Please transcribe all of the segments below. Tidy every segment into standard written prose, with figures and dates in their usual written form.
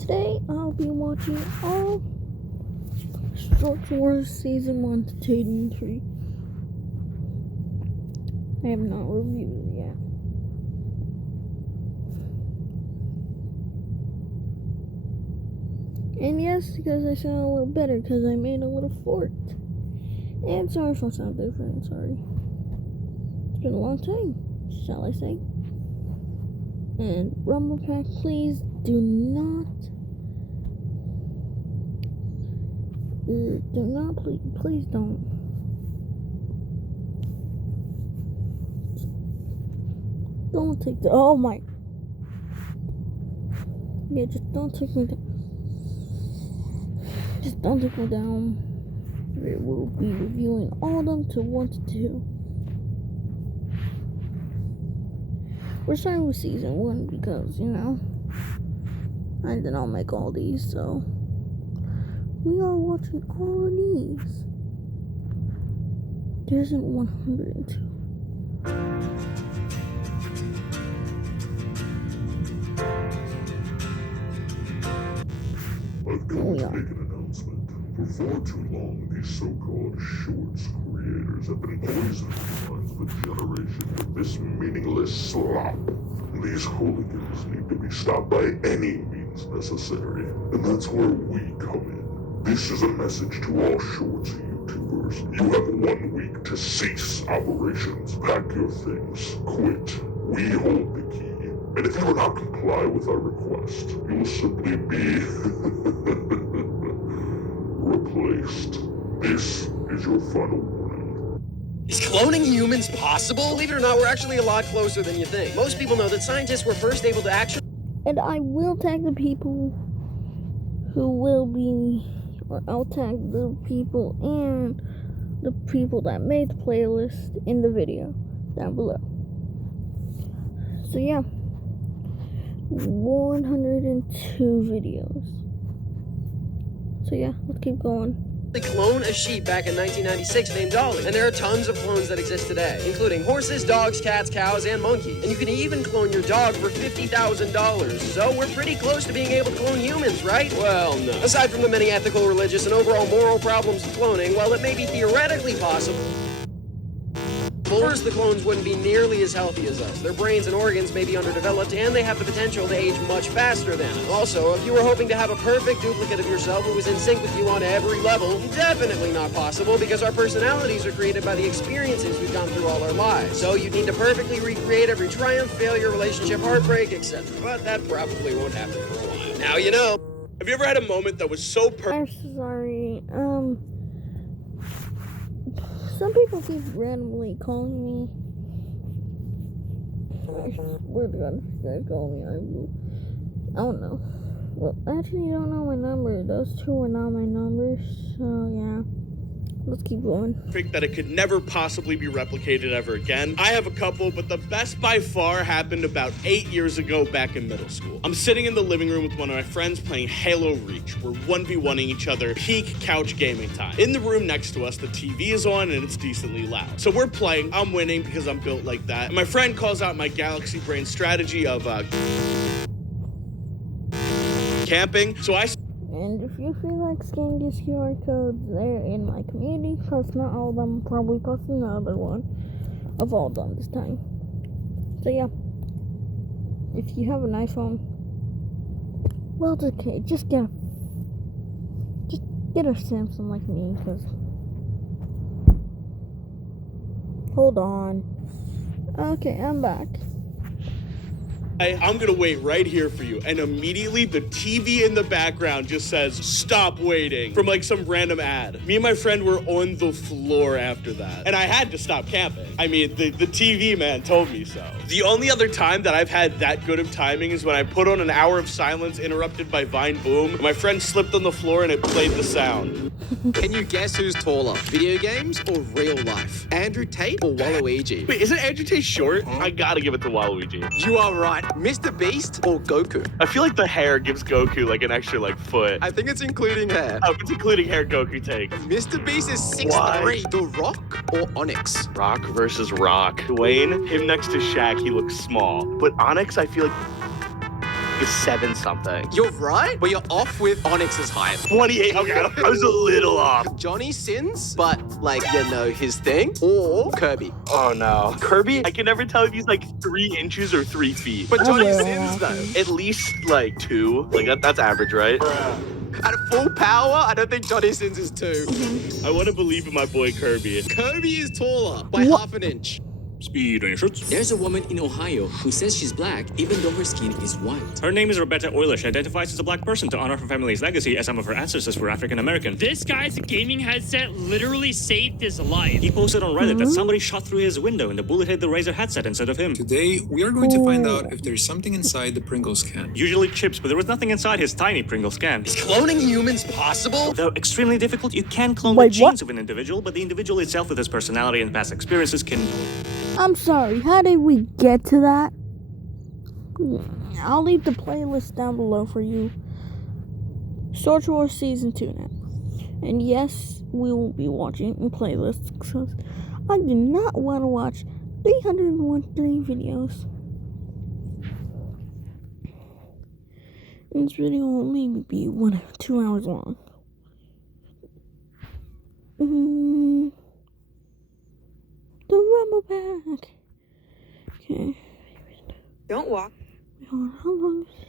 Today I'll be watching all Short Wars Season 1 to 2 and 3. I have not reviewed it yet. And yes, because I sound a little better because I made a little fort. And sorry if I sound different, sorry. It's been a long time, shall I say. And Rumble Pack, please do not, please don't. Don't take the, oh my. Yeah, just don't take me down. Just don't take me down. We will be reviewing all of them to 1 to 2. We're starting with Season 1 because, you know, I did not make all these, so we are watching all of these. There isn't 102. I've got to make an announcement. For far too long, these so-called shorts creators have been poisoning the minds of a generation with this meaningless slop. These hooligans need to be stopped by any means necessary, and that's where we come in. This is a message to all shorts YouTubers. You have 1 week to cease operations. Pack your things. Quit. We hold the key. And if you do not comply with our request, you will simply be replaced. This is your final warning. Is cloning humans possible? Believe it or not, we're actually a lot closer than you think. Most people know that scientists were first able to actually... And I will tag the people who will be, or I'll tag the people and the people that made the playlist in the video down below. So yeah, 102 videos. So yeah, let's keep going. clone a sheep back in 1996 named Dolly, and there are tons of clones that exist today, including horses, dogs, cats, cows, and monkeys. And you can even clone your dog for $50,000. So we're pretty close to being able to clone humans, right? Well, no. Aside from the many ethical, religious, and overall moral problems of cloning, while it may be theoretically possible, first, the clones wouldn't be nearly as healthy as us. Their brains and organs may be underdeveloped, and they have the potential to age much faster than us. Also, if you were hoping to have a perfect duplicate of yourself who was in sync with you on every level, definitely not possible, because our personalities are created by the experiences we've gone through all our lives. So you'd need to perfectly recreate every triumph, failure, relationship, heartbreak, etc. But that probably won't happen for a while. Now you know. Have you ever had a moment that was so I'm sorry, some people keep randomly calling me. I swear to God, if you guys call me, I don't know. Well, actually, you don't know my number. Those two are not my numbers, so yeah. Let's keep going. perfect that it could never possibly be replicated ever again. I have a couple, but the best by far happened about 8 years ago back in middle school. I'm sitting in the living room with one of my friends playing Halo Reach. We're 1v1ing each other, peak couch gaming time. In the room next to us, the TV is on and it's decently loud. So we're playing, I'm winning because I'm built like that. And my friend calls out my Galaxy Brain strategy of camping. So And if you feel like scanning these QR codes, they're in my community, because not all of them, probably post another one of all of them this time. So yeah, if you have an iPhone, well, it's okay, just get a Samsung like me, because, hold on, okay, I'm back. I'm gonna wait right here for you. And immediately the TV in the background just says, stop waiting, from like some random ad. Me and my friend were on the floor after that. And I had to stop camping. I mean, the TV man told me so. The only other time that I've had that good of timing is when I put on an hour of silence interrupted by Vine Boom. My friend slipped on the floor and it played the sound. Can you guess who's taller? Video games or real life? Andrew Tate or Waluigi? Wait, isn't Andrew Tate short? I gotta give it to Waluigi. You are right. Mr. Beast or Goku? I feel like the hair gives Goku like an extra like foot. I think it's including hair. Oh, it's including hair Goku takes. Mr. Beast is 6'3". The Rock or Onyx? Rock versus Rock. Dwayne, him next to Shaq, he looks small. But Onyx, I feel like... is 7-something. You're right, but you're off with Onyx's height. 28. Okay, I was a little off. Johnny Sins, but like, you know, his thing, or Kirby. Oh no. Kirby, I can never tell if he's like 3 inches or 3 feet. But Johnny will. Sins, though, At least like 2. Like that's average, right? at full power, I don't think Johnny Sins is 2. I want to believe in my boy Kirby. Kirby is taller by half an inch. Speed on your shirts. There's a woman in Ohio who says she's black even though her skin is white. Her name is Roberta Euler. She identifies as a black person to honor her family's legacy, as some of her ancestors were African American. This guy's gaming headset literally saved his life. He posted on Reddit that somebody shot through his window and the bullet hit the Razer headset instead of him. Today, we are going to find out if there's something inside the Pringles can. Usually chips, but there was nothing inside his tiny Pringles can. Is cloning humans possible? Though extremely difficult, you can clone Wait, the what? genes of an individual, but the individual itself with his personality and past experiences can... I'm sorry, how did we get to that? I'll leave the playlist down below for you. Star Wars Season 2 now. And yes, we will be watching in playlists because I do not want to watch 313 videos. And this video will maybe be 1 or 2 hours long. The Rumble Pack. Okay. Don't walk. Hold on, how long is this?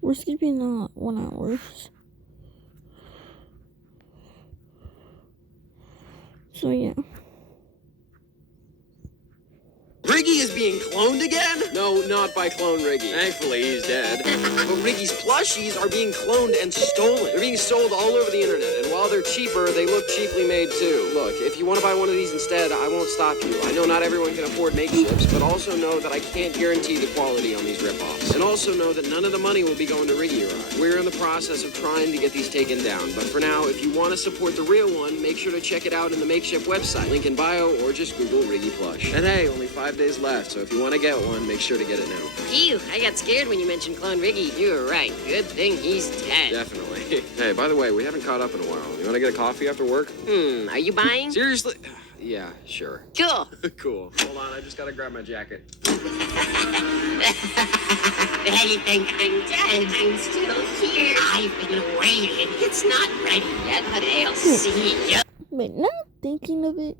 We're skipping 1 hour. So yeah. Riggy is being cloned again? No, not by Clone Riggy. Thankfully, he's dead. But Riggy's plushies are being cloned and stolen. They're being sold all over the internet, and while they're cheaper, they look cheaply made too. Look, if you want to buy one of these instead, I won't stop you. I know not everyone can afford makeships, but also know that I can't guarantee the quality on these ripoffs. And also know that none of the money will be going to Riggy or I. We're in the process of trying to get these taken down, but for now, if you want to support the real one, make sure to check it out in the makeshift website. Link in bio, or just Google Riggy Plush. And hey, only 5 days left, so if you want to get one, make sure to get it now. Phew, I got scared when you mentioned Clone Riggy. You were right. Good thing he's dead. Definitely. Hey, by the way, we haven't caught up in a while. You want to get a coffee after work? Are you buying? Seriously? Yeah, sure. Cool. Cool. Hold on, I just gotta grab my jacket. They think I'm dead. I'm still here. I've been waiting. It's not ready yet, but they'll see ya. But now thinking of it,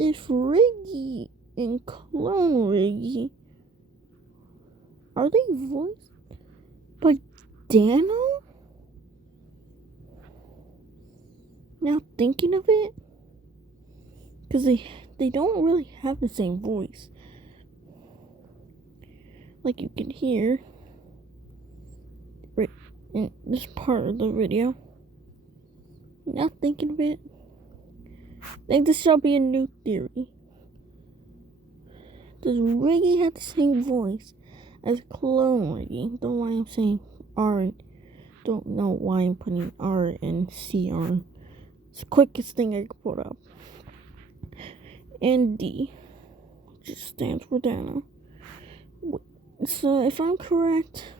if Riggy and Clone Riggy, are they voiced by Dano? Now thinking of it, because they don't really have the same voice. Like you can hear right in this part of the video. Now thinking of it, I think this shall be a new theory. Does Riggy have the same voice as Clone Riggy? Don't know why I'm saying R. Don't know why I'm putting R and C on. It's the quickest thing I could put up. And D, which stands for Dano. So if I'm correct,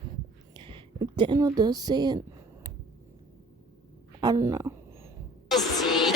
if Dano does say it, I don't know. We'll see.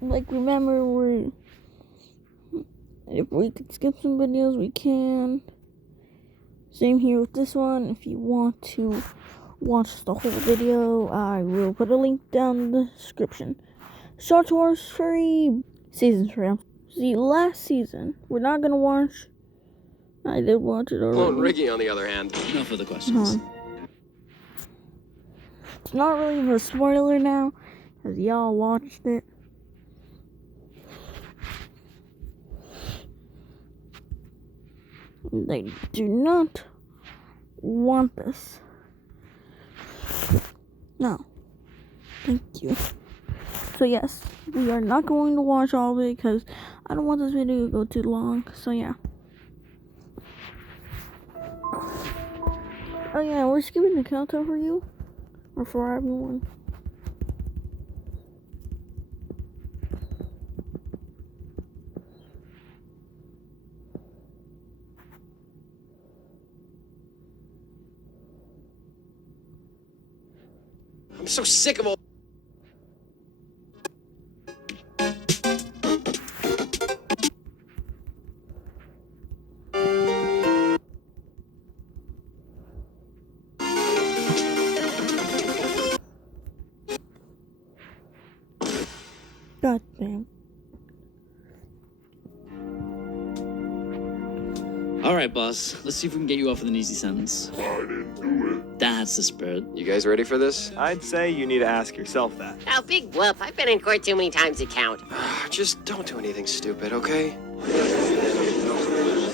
Like, remember, if we could skip some videos, we can. Same here with this one. If you want to watch the whole video, I will put a link down in the description. Star Wars 3 season 3. The last season, we're not gonna watch. I did watch it already. Clone Riggy, on the other hand. No further questions. It's not really of a spoiler now, because y'all watched it. They do not want this. No. Thank you. So yes, we are not going to watch all of it because I don't want this video to go too long. So yeah. Oh yeah, we're skipping the countdown for you. Or for everyone. I'm so sick of all. God damn. Alright, boss. Let's see if we can get you off with an easy sentence. I didn't do it. That's the spirit. You guys ready for this? I'd say you need to ask yourself that. Oh, big whoop. I've been in court too many times to count. Just don't do anything stupid, okay?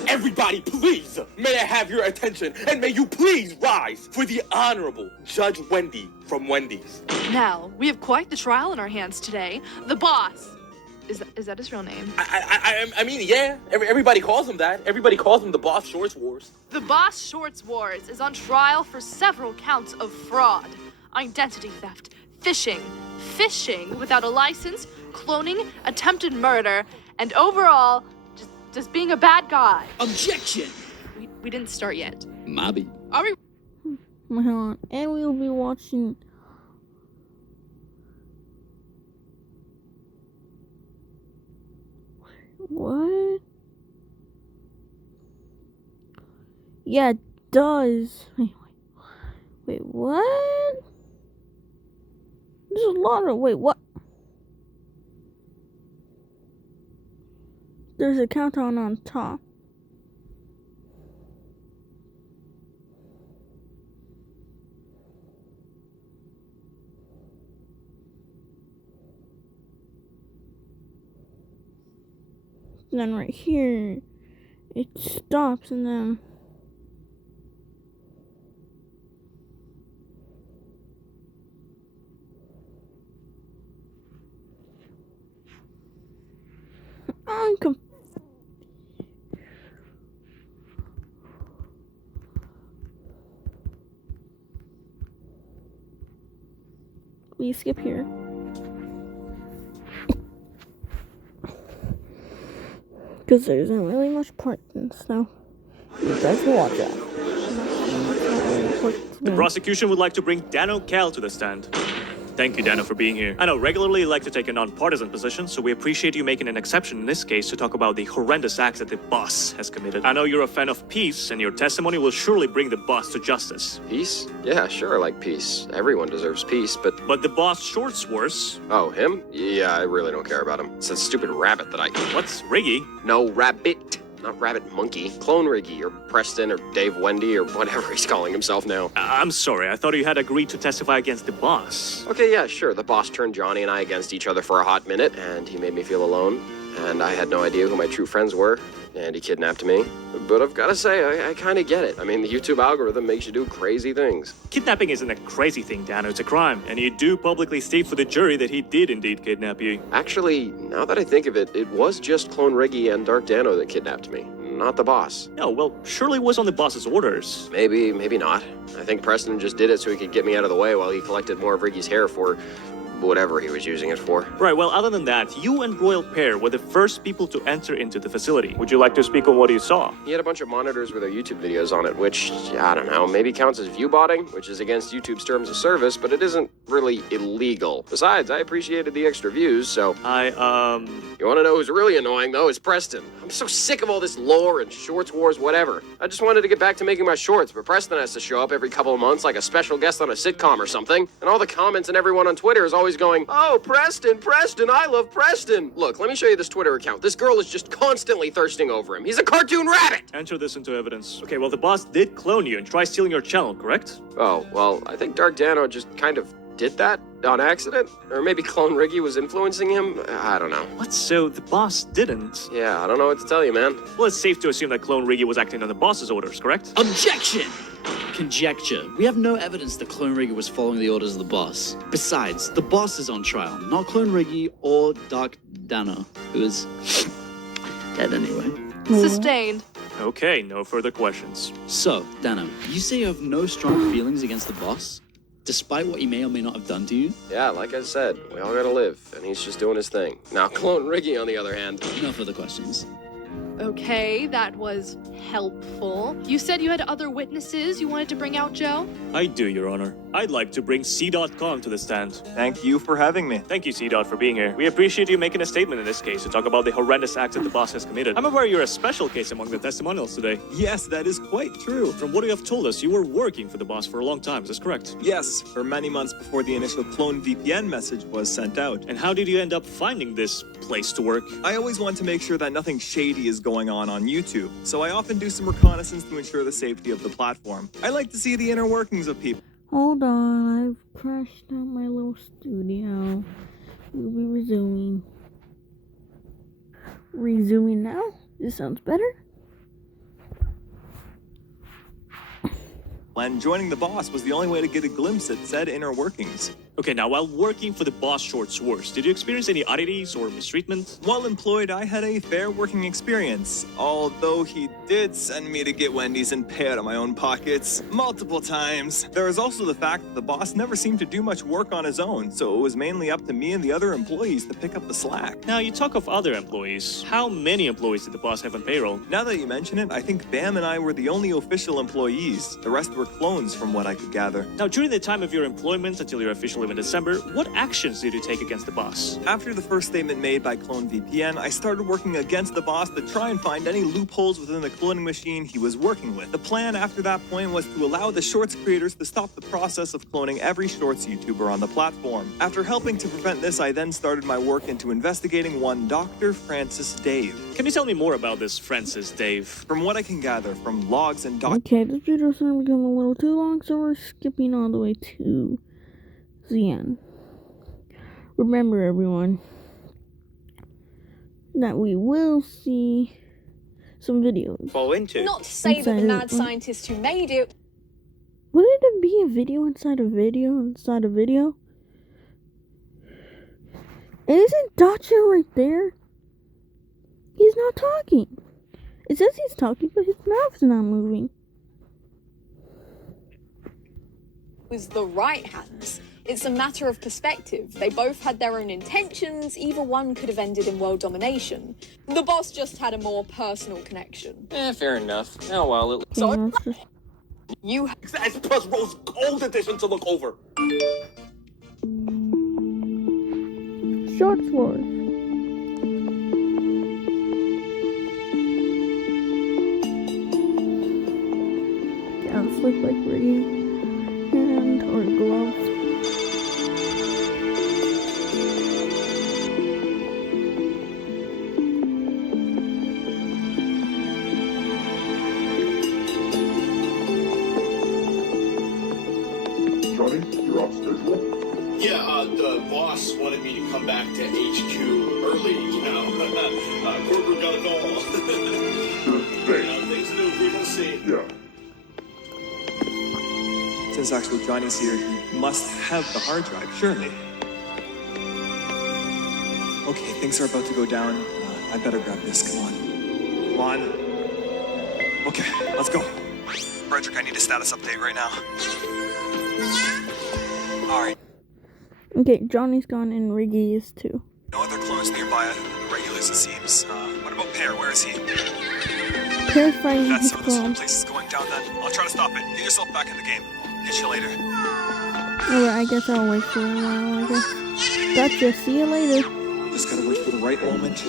Everybody, please, may I have your attention, and may you please rise for the Honorable Judge Wendy from Wendy's. Now, we have quite the trial in our hands today. The boss. Is that his real name? I mean, yeah, everybody calls him that. Everybody calls him the Boss Shorts Wars. The Boss Shorts Wars is on trial for several counts of fraud, identity theft, phishing without a license, cloning, attempted murder, and overall, just being a bad guy. Objection! We didn't start yet. Mobby. Are we? Hold on. And we will be watching. What? Yeah, it does. Wait, what? There's a lot of. Wait, what? There's a countdown on top. And then right here, it stops and then... I'm confused. We skip here. Because there isn't really much part in so you guys can watch that. The prosecution would like to bring Dano Cal to the stand. Thank you, Dano, for being here. I know, regularly you like to take a non-partisan position, so we appreciate you making an exception in this case to talk about the horrendous acts that the boss has committed. I know you're a fan of peace, and your testimony will surely bring the boss to justice. Peace? Yeah, sure, I like peace. Everyone deserves peace, but... But the boss Shorts Wars... Oh, him? Yeah, I really don't care about him. It's that stupid rabbit that I... What's Riggy? No, rabbit. Not Rabbit Monkey. Clone Riggy, or Preston, or Dave Wendy, or whatever he's calling himself now. I'm sorry, I thought you had agreed to testify against the boss. Okay, yeah, sure. The boss turned Johnny and I against each other for a hot minute, and he made me feel alone. And I had no idea who my true friends were, and he kidnapped me. But I've got to say, I kind of get it. I mean, the YouTube algorithm makes you do crazy things. Kidnapping isn't a crazy thing, Dano. It's a crime. And you do publicly state for the jury that he did indeed kidnap you. Actually, now that I think of it, it was just Clone Riggy and Dark Dano that kidnapped me, not the boss. No, well, surely it was on the boss's orders. Maybe not. I think Preston just did it so he could get me out of the way while he collected more of Riggy's hair for whatever he was using it for. Right, well, other than that, you and Royal Pear were the first people to enter into the facility. Would you like to speak on what you saw? He had a bunch of monitors with our YouTube videos on it, which, I don't know, maybe counts as viewbotting, which is against YouTube's terms of service, but it isn't really illegal. Besides, I appreciated the extra views, so... You want to know who's really annoying, though? It's Preston. I'm so sick of all this lore and shorts wars, whatever. I just wanted to get back to making my shorts, but Preston has to show up every couple of months like a special guest on a sitcom or something, and all the comments and everyone on Twitter is always always going, "Oh, Preston, Preston, I love Preston." Look, let me show you this Twitter account. This girl is just constantly thirsting over him. He's a cartoon rabbit! Enter this into evidence. Okay, well, the boss did clone you and try stealing your channel, correct? Oh, well, I think Dark Dano just kind of did that on accident. Or maybe Clone Riggy was influencing him. I don't know. What? So the boss didn't? Yeah, I don't know what to tell you, man. Well, it's safe to assume that Clone Riggy was acting on the boss's orders, correct? Objection! Conjecture. We have no evidence that Clone Riggy was following the orders of the boss. Besides, the boss is on trial, not Clone Riggy or Dark Dano, who is dead anyway. Sustained. Okay, no further questions. So, Dano, you say you have no strong feelings against the boss, despite what he may or may not have done to you? Yeah, like I said, we all gotta live, and he's just doing his thing. Now, Clone Riggy, on the other hand... No further questions. Okay, that was helpful. You said you had other witnesses you wanted to bring out, Joe? I do, Your Honor. I'd like to bring C.com to the stand. Thank you for having me. Thank you, C.Dot, for being here. We appreciate you making a statement in this case to talk about the horrendous acts that the boss has committed. I'm aware you're a special case among the testimonials today. Yes, that is quite true. From what you have told us, you were working for the boss for a long time. Is this correct? Yes, for many months before the initial clone VPN message was sent out. And how did you end up finding this place to work? I always want to make sure that nothing shady is going on YouTube, so I often do some reconnaissance to ensure the safety of the platform. I like to see the inner workings of people. Hold on, I've crashed out my little studio. We'll be resuming. Resuming now? This sounds better. And joining the boss was the only way to get a glimpse at said inner workings. Okay, now while working for the boss short source, did you experience any oddities or mistreatment? While employed, I had a fair working experience, although he did send me to get Wendy's and pay out of my own pockets multiple times. There is also the fact that the boss never seemed to do much work on his own, so it was mainly up to me and the other employees to pick up the slack. Now, you talk of other employees. How many employees did the boss have on payroll? Now that you mention it, I think Bam and I were the only official employees. The rest were clones from what I could gather. Now, during the time of your employment until your official leave in December, what actions did you take against the boss? After the first statement made by Clone VPN, I started working against the boss to try and find any loopholes within the cloning machine he was working with. The plan after that point was to allow the Shorts creators to stop the process of cloning every Shorts YouTuber on the platform. After helping to prevent this, I then started my work into investigating one Dr. Francis Dave. Can you tell me more about this Francis Dave? From what I can gather from logs and Okay, this video's gonna become a little too long, so we're skipping all the way to the end. Remember, everyone, that we will see some videos. Fall into. Not to say that the mad scientist who made it. Wouldn't it be a video inside a video inside a video? Isn't Dacia right there? He's not talking. It says he's talking, but his mouth's not moving. Was the right hands. It's a matter of perspective. They both had their own intentions. Either one could have ended in world domination. The boss just had a more personal connection. Fair enough. Oh, well, it... So you It's plus Rose Gold Edition to look over. Shorts Wars. Sounds look like Riggy. Hand or glove. Johnny, you're off schedule? Yeah, the boss wanted me to come back to HQ early, you know. Corporate got a call. Things to do, people to see. Yeah. Since actually Johnny's here, he must have the hard drive, surely. Okay, things are about to go down. I better grab this, come on. Come on. Okay, let's go. Frederick, I need a status update right now. Alright. Okay, Johnny's gone and Riggy is too. No other clones nearby, the regulars it seems. What about Pear? Where is he? Pear's fighting That's his so this whole clone. place is going down then. I'll try to stop it. Get yourself back in the game. I'll catch you later. Alright, I guess I'll wait for a while, I guess. Gotcha, see you later. Just gotta wait for the right moment.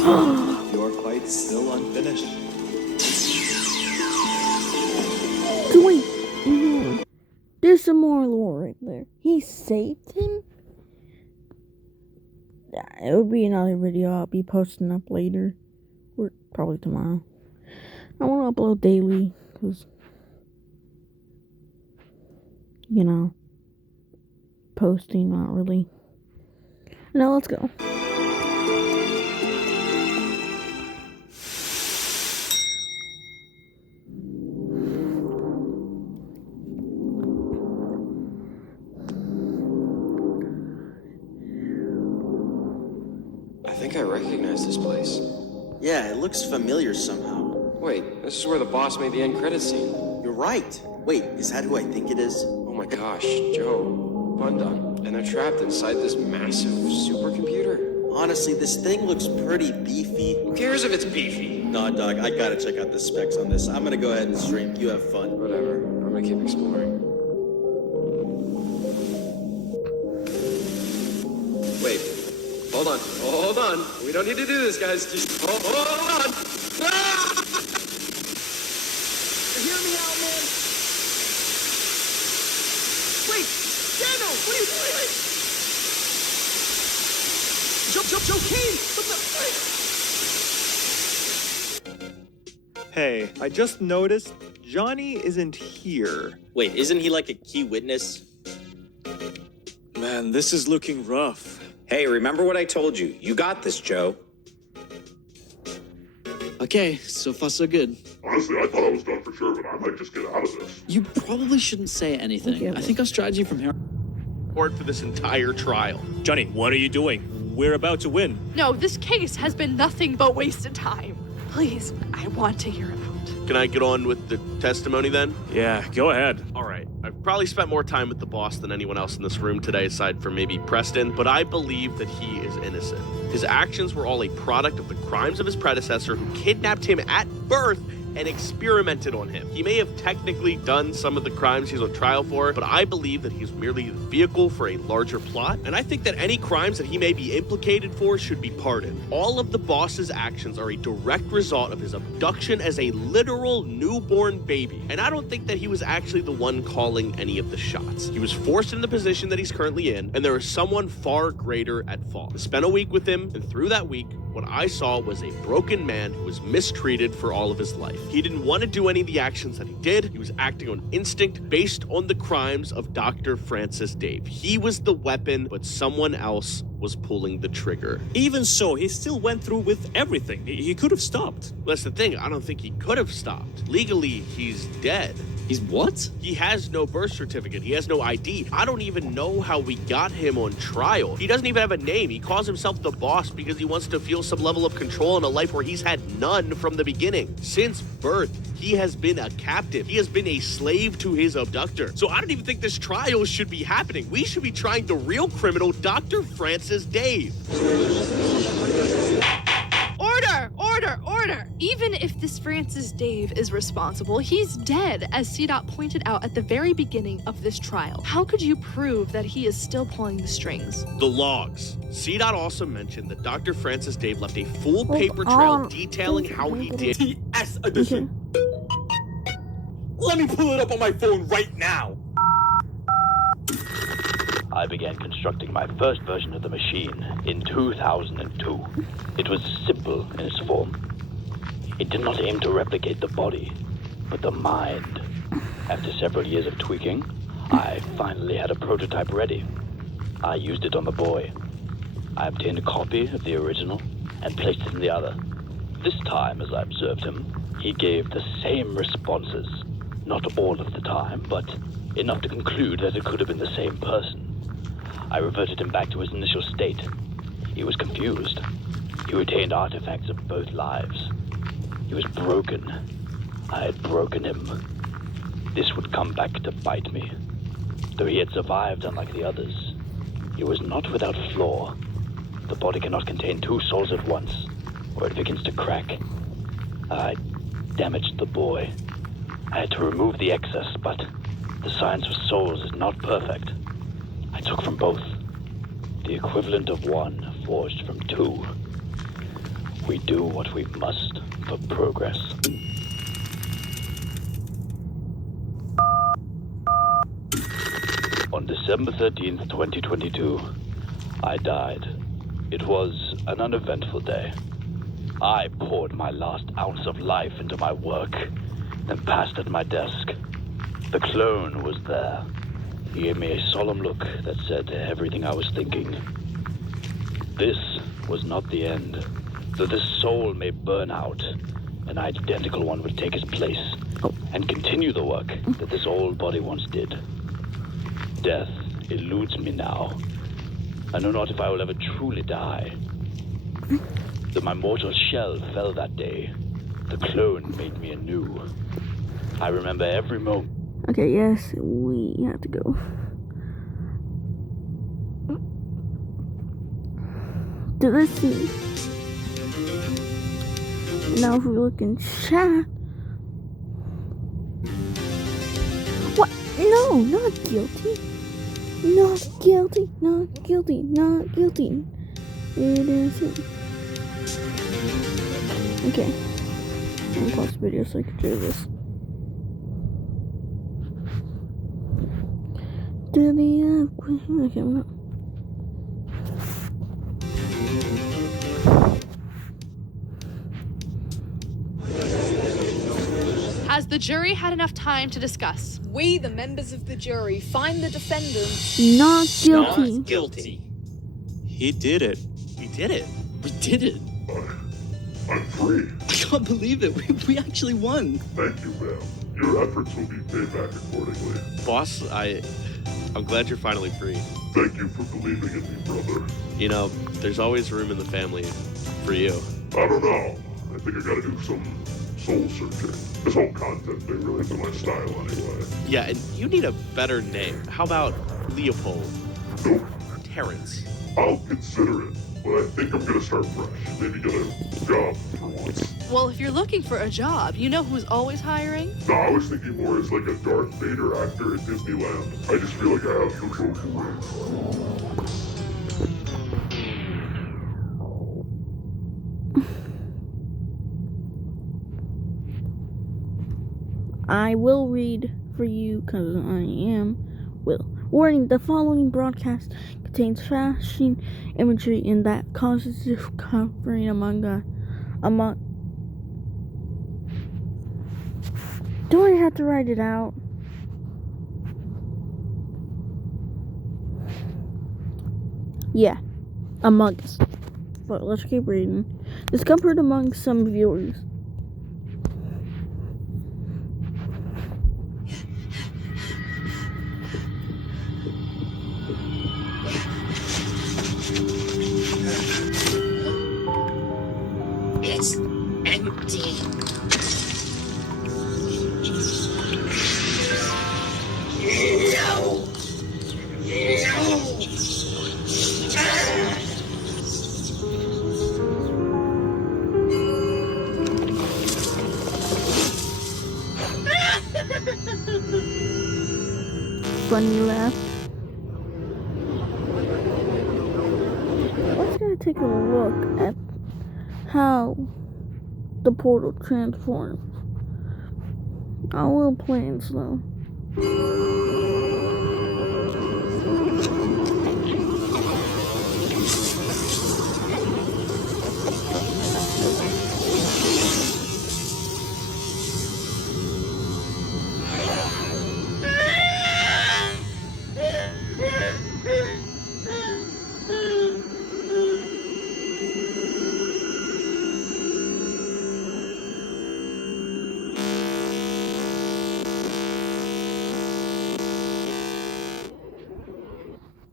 Your fight's still unfinished. So wait, there's some more lore right there. He saved him? Yeah, it'll be another video I'll be posting up later. Or probably tomorrow. I want to upload daily, because, you know, posting, not really. Now let's go. I think I recognize this place. Yeah, it looks familiar somehow. Wait, this is where the boss made the end credit scene. You're right. Wait, is that who I think it is? Oh my gosh, Joe. Bundun. And they're trapped inside this massive supercomputer. Honestly, this thing looks pretty beefy. Who cares if it's beefy? Nah, dog, I gotta check out the specs on this. I'm gonna go ahead and stream. You have fun. Whatever. I'm gonna keep exploring. Wait. Hold on. Hold on. We don't need to do this, guys. Just hold on. Ah! Hear me out, man. Wait, Dano, what are you doing? Joe Kane, what the? Hey, I just noticed Johnny isn't here. Wait, isn't he like a key witness? Man, this is looking rough. Hey, remember what I told you? You got this, Joe. Okay, so far so good. Honestly, I thought I was done for sure, but I might just get out of this. You probably shouldn't say anything. I think our strategy from here... Support for this entire trial. Johnny, what are you doing? We're about to win. No, this case has been nothing but wasted time. Please, I want to hear it out. Can I get on with the testimony then? Yeah, go ahead. All right. I've probably spent more time with the boss than anyone else in this room today, aside from maybe Preston, but I believe that he is innocent. His actions were all a product of the crimes of his predecessor, who kidnapped him at birth and experimented on him. He may have technically done some of the crimes he's on trial for, but I believe that he's merely the vehicle for a larger plot, and I think that any crimes that he may be implicated for should be pardoned. All of the boss's actions are a direct result of his abduction as a literal newborn baby, and I don't think that he was actually the one calling any of the shots. He was forced in the position that he's currently in, and there is someone far greater at fault. I spent a week with him, and through that week, what I saw was a broken man who was mistreated for all of his life. He didn't want to do any of the actions that he did. He was acting on instinct based on the crimes of Dr. Francis Dave. He was the weapon, but someone else was pulling the trigger. Even so, he still went through with everything. He could have stopped. That's the thing. I don't think he could have stopped. Legally, he's dead. He's what? He has no birth certificate. He has no ID. I don't even know how we got him on trial. He doesn't even have a name. He calls himself the boss because he wants to feel some level of control in a life where he's had none from the beginning. Since birth, he has been a captive. He has been a slave to his abductor. So I don't even think this trial should be happening. We should be trying the real criminal, Dr. Francis Dave. Order! Order! Order! Even if this Francis Dave is responsible, he's dead, as CDOT pointed out at the very beginning of this trial. How could you prove that he is still pulling the strings? The logs. CDOT also mentioned that Dr. Francis Dave left a full paper trail detailing how he did. TS edition. Let me pull it up on my phone right now. I began constructing my first version of the machine in 2002. It was simple in its form. It did not aim to replicate the body, but the mind. After several years of tweaking, I finally had a prototype ready. I used it on the boy. I obtained a copy of the original and placed it in the other. This time, as I observed him, he gave the same responses. Not all of the time, but enough to conclude that it could have been the same person. I reverted him back to his initial state. He was confused. He retained artifacts of both lives. He was broken. I had broken him. This would come back to bite me. Though he had survived unlike the others, he was not without flaw. The body cannot contain two souls at once, or it begins to crack. I damaged the boy. I had to remove the excess, but the science of souls is not perfect. I took from both, the equivalent of one forged from two. We do what we must for progress. On December 13th, 2022, I died. It was an uneventful day. I poured my last ounce of life into my work, then passed at my desk. The clone was there. He gave me a solemn look that said everything I was thinking. This was not the end. Though this soul may burn out, an identical one would take his place and continue the work that this old body once did. Death eludes me now. I know not if I will ever truly die. Though my mortal shell fell that day, the clone made me anew. I remember every moment. Okay, yes, we have to go. To this scene. Now if we look in chat. What? No, not guilty. Not guilty, not guilty, not guilty. It isn't. Okay. I'm gonna pause the video so I can do this. Do the okay, I'm not. Has the jury had enough time to discuss? We, the members of the jury, find the defendant not guilty. Not guilty. He did it. We did it. We did it. I'm free. I can't believe it. We actually won. Thank you, ma'am. Your efforts will be paid back accordingly. Boss, I'm glad you're finally free. Thank you for believing in me, brother. You know, there's always room in the family for you. I don't know. I think I gotta do some soul searching. This whole content thing really isn't my style anyway. Yeah, and you need a better name. How about Leopold? Nope. Terrence. I'll consider it, but I think I'm gonna start fresh. Maybe get a job for once. Well, if you're looking for a job, you know who's always hiring? No, I was thinking more as like a Darth Vader actor at Disneyland. I just feel like I have the trophy ring. I will read for you because I will. Warning, the following broadcast contains flashing imagery and that causes discomfort among do I have to write it out? Yeah, Among Us. But let's keep reading. Discomfort among some viewers. It's empty. No. Funny laugh. Let's go take a look at how the portal transforms. I will play it slow.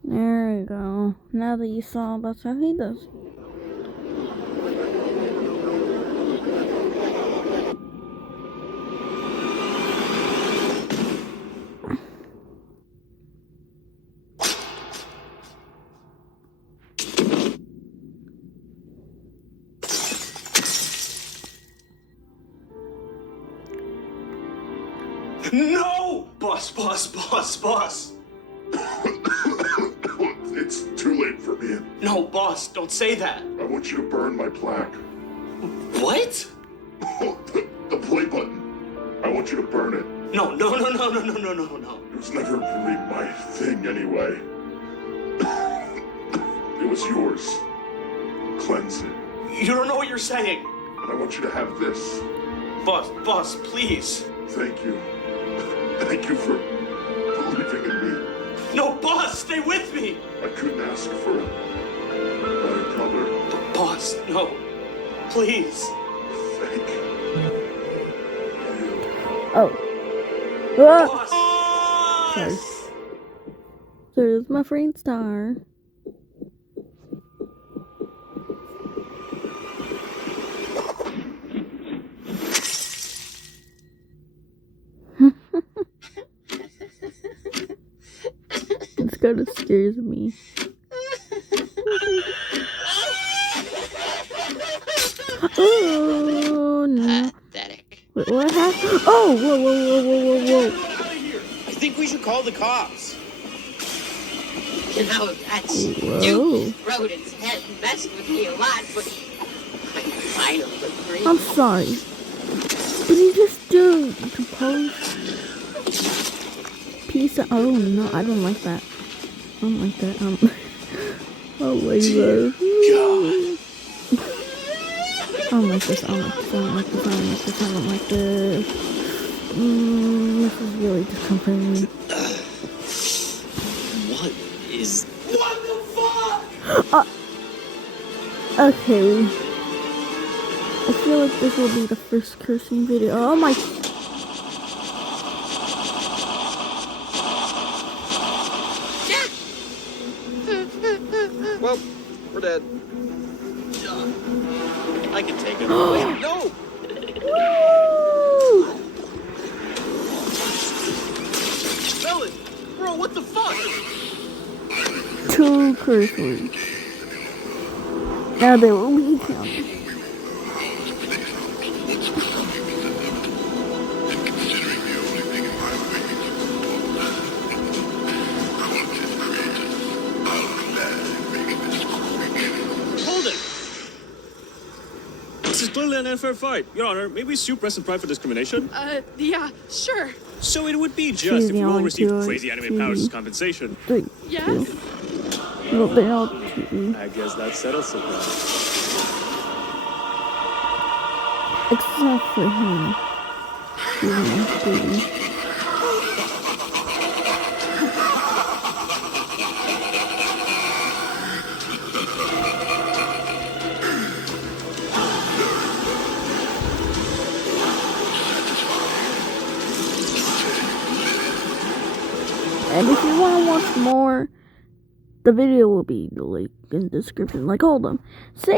There we go. Now that you saw, that's how he does. No! Boss. It's too late for me. No, boss, don't say that. I want you to burn my plaque. What? The play button. I want you to burn it. No. It was never really my thing anyway. It was yours. Cleanse it. You don't know what you're saying. And I want you to have this. Boss, please. Thank you. Thank you for believing in me. No, boss, stay with me. I couldn't ask for a better brother. Boss, no. Please. Thank you. Oh. Boss! Sorry. So there's my friend Star. This kind of scares me. Oh no. Wait, what happened? Oh, whoa. I think we should call the cops. You know, that Whoa. stupid rodent's head messed with me a lot, but I finally agree. I'm sorry. Did he just do the pose? Piece of, oh no, I don't like that. I don't like that. I don't like that. I don't like this. I don't like this. I don't like this. I don't like this. I don't like this. This is really discomforting me. What is... What the fuck? Okay. I feel like this will be the first cursing video. Oh my... Well, we're dead. I can take it. Wait, no! Woo! Melon! Bro, what the fuck? 2 curse words. Now they will be counted. This is clearly an unfair fight. Your Honor, may we sue Press and Pride for discrimination? Yeah, sure. So it would be just if we all received crazy anime powers as compensation. 3. Yes? No, they're all 2. I guess that settles it then. Except for him. 3. And if you want to watch more, the video will be linked in the description. Like, hold on. Say